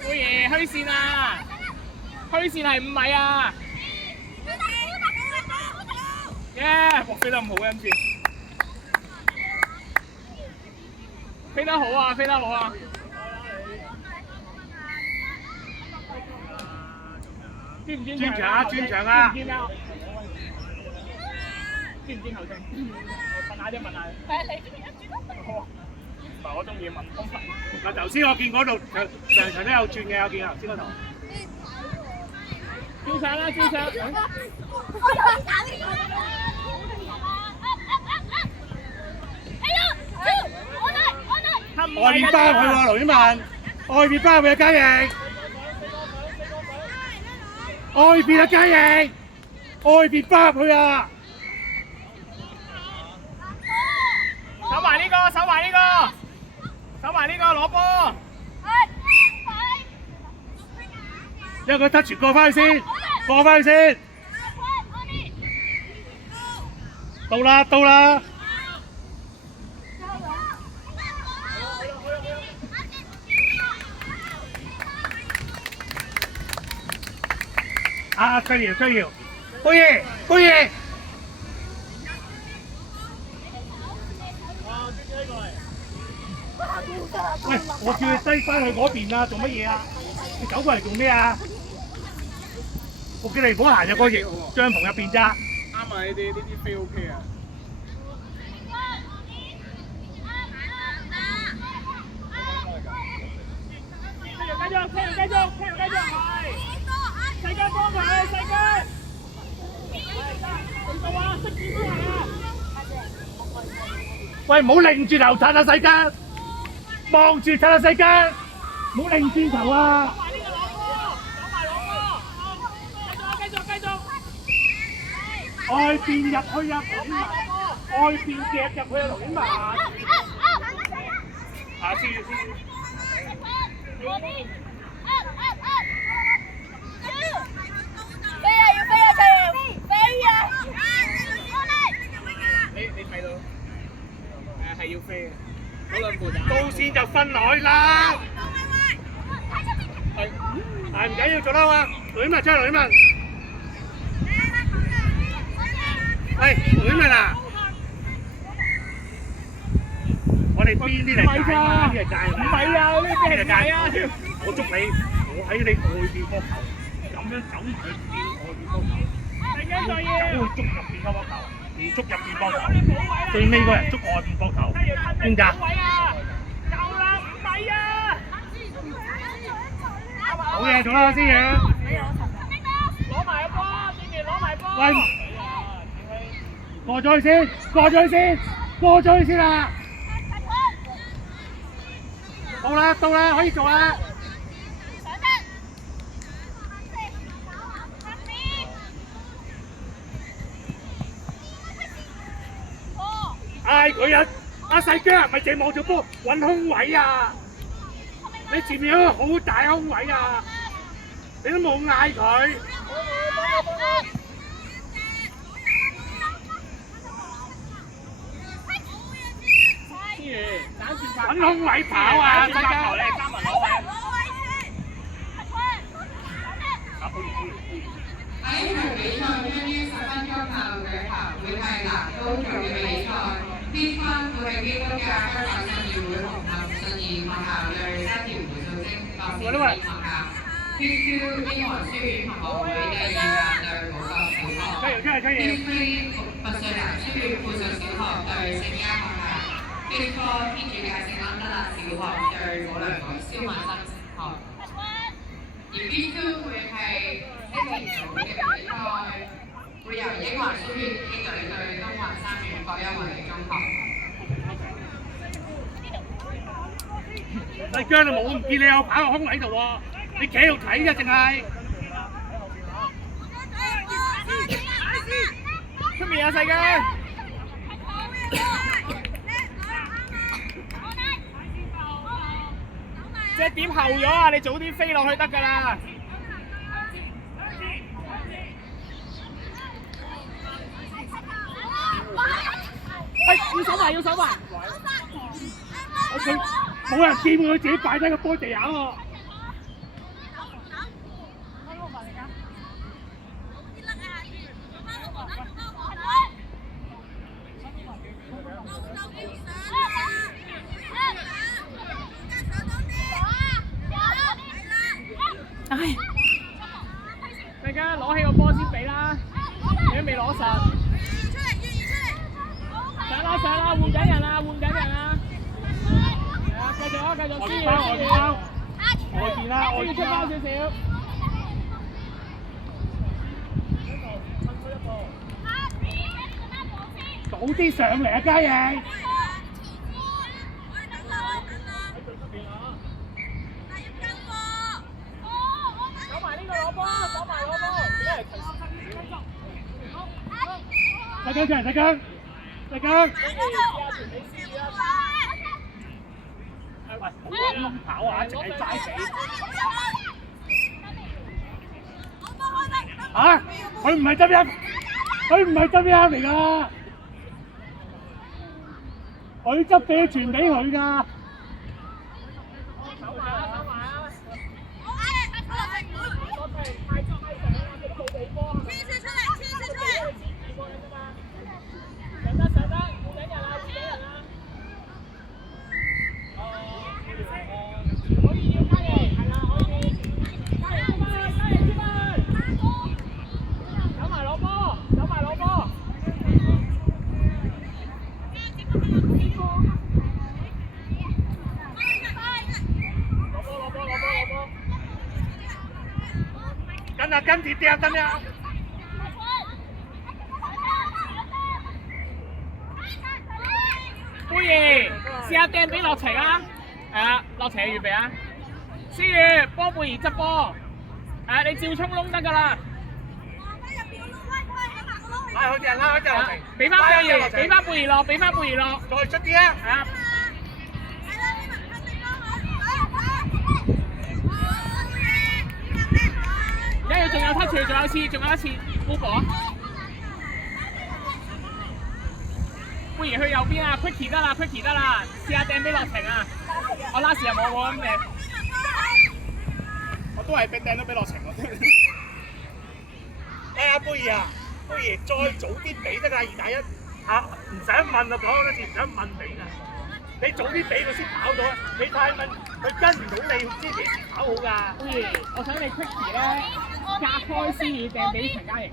杯爺虛線啊！虛線係5米啊！耶！飛得咁好嘅今次，飛得好啊！飛得好啊！專唔專長啊？專長啊！專唔專後生？問下啫，問下。唔係我中意問方法。嗱，頭先我見嗰度場場都有轉嘅，我見頭先嗰度。招上啦，招上！外面包佢喎，盧婉文，外面包佢嘅嘉瑩，外邊嘅嘉瑩，外邊包佢啊！守埋呢個，守埋呢個，守埋呢個攞波。因為佢 touch 過翻去先，過翻去先。到啦，到啦。啊！追搖，追搖，高爺，高爺。喂，我叫你低翻去嗰邊啊，做乜嘢啊？你走過嚟做咩啊？我叫你唔好行入個帳篷入邊咋。啱啊！呢啲飛 OK 啊。繼續，繼續，係。細間幫佢，細間。咁做啊，識點都係啊。喂，唔好擰住頭睇啊，細間。望住睇下細間，唔好擰轉頭啊！攞埋呢個攞波，攞埋攞波，繼續，繼續。外邊入去啊，盧婉文，外邊夾入去啊，盧婉文。下次先。飛啊！要飛啊！飛啊！你睇到？係要飛啊！高線就分落去啦。係唔緊要，做得好啊！盧婉文出嚟，盧婉文。喂，盧婉文啊！我哋邊啲嚟界啊？邊係界？唔係啊！呢啲係界啊！我捉你，我喺你外邊波球，咁樣走埋去邊外邊波球。走去捉入邊嗰波球，唔捉入邊波球。最尾嗰人捉外邊波球，邊㗎？夠啦，5米啊！好嘢，做啦，思遠。攞埋個波，正面攞埋波。喂，過咗去先，過咗去先，過咗去先啦。到啦，到啦，可以做啦。嗌佢啊！阿細姜咪淨望住波，揾空位啊！你前面有個好大空位啊！你都冇嗌佢。揾空位跑啊！細姜，你三文攞位。喺場比賽將於10分鐘後舉行，會係男高組嘅比賽。邊分會係基督教香港信義會紅磡信義學校對新田回數精國小學校。PQ 英皇書院同學會嘅二校對普國小學。PQ 拔萃男書院附屬小學對聖家學校。PQ 天主教聖安德肋小學對保良局蕭萬生小學。而 B2 會係青年組嘅比賽，會由英華書院 A 隊對東華三院郭優惠中學。細姜，你冇唔見你有跑個空位度喎，你企喺度睇嘅淨係。出面啊，細姜！隻點後咗啊！你早啲飛落去得㗎啦。喂，要手埋要守埋。佢冇人掂佢自己擺低個波地下喎。唉，大家攞起個波先俾啦，你都未攞實。上啦上啦，換緊人啦換緊人啦。係啊，繼續啊繼續。外邊包外邊包，外邊啦外邊出包少少。早啲上嚟啊，嘉瑩！守埋呢個攞波，守埋攞波，而家係提示。大姜出嚟，大姜，大姜。喂，唔好亂跑啊！淨係齋死。嚇！佢唔係執音，佢唔係執音嚟㗎。佢執俾傳俾佢㗎。守埋啊守埋啊！上得上得，換緊人啦換緊人啦！可以要加人，係啦可以。加人出翻，加人出翻！走埋攞波，走埋攞波！跟啊跟貼啲啊跟啊！杯兒，試下掟俾樂晴啊！係啊，樂晴預備啊！思雨幫貝兒執波，係你照衝窿得㗎啦！拉好隻人，拉好隻樂晴，俾翻貝兒，俾翻貝兒落，俾翻貝兒落，再出啲啊！係啊！而家要仲有 touch， 仲有一次，仲有一次 move 啊！貝兒去右邊啊 ，Quicky 得啦 ，Quicky 得啦，試下掟俾樂晴啊！我拉時又冇喎咁你，我都係俾掟咗俾樂晴喎。阿貝兒啊，貝兒再早啲俾得㗎，2打1嚇，唔使問啊，講多次唔使問俾㗎。你早啲俾佢先跑到啊！你太問，佢跟唔到你，唔知幾時跑好㗎。貝兒，我想你 Quicky 咧隔開思雨掟俾陳嘉瑩。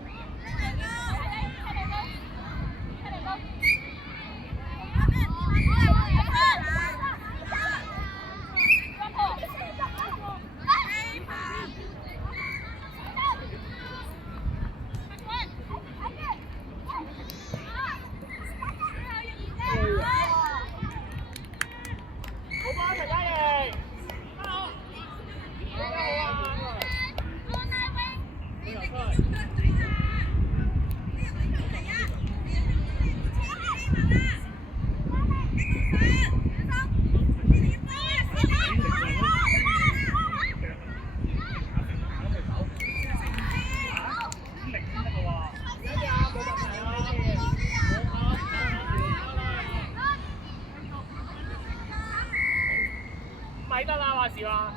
米得啦，話事話。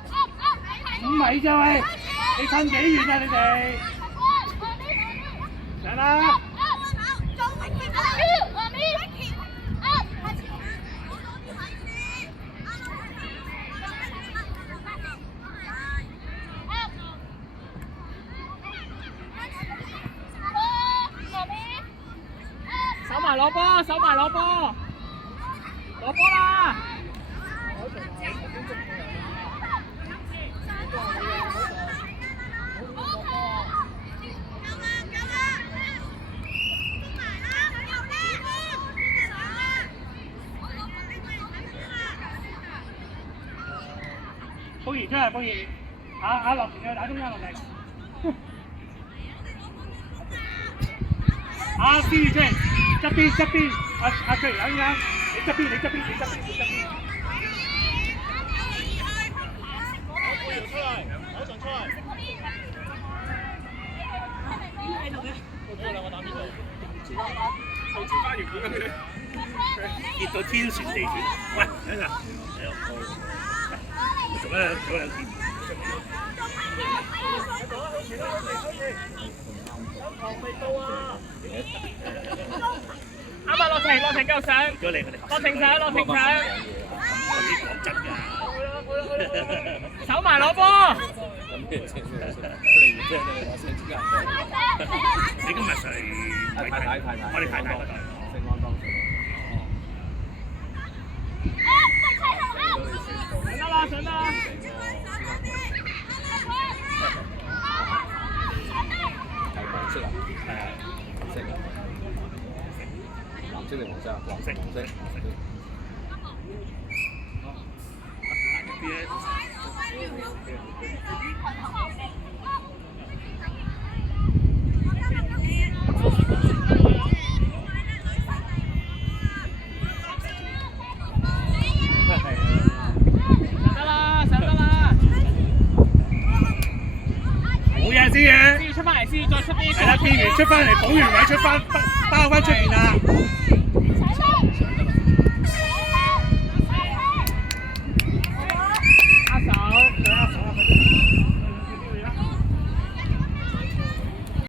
5米啫喂，你撐幾遠啊你哋？上啦！手埋攞波，手埋攞波，攞波啦！貝兒出嚟，貝兒，阿樂晴去打中間，樂晴。阿思雨出嚟，側邊，阿翠兒啱，你側邊。貝兒出嚟，口上出嚟。兩個打邊爐，好似翻原本咁樣。結到天旋地轉。喂，等陣，做兩件。啱啊！落停繼續上。咗你我哋。落停上。我啲講真㗎。手埋攞波。你今日上嚟太，我哋太。上啦！係黃色啊？係啊，黃色。藍色定黃色啊？黃色。冇嘢先嘅。先出翻嚟先，再出啲。係啦，見完出翻嚟，補完位出翻，包翻出邊啦。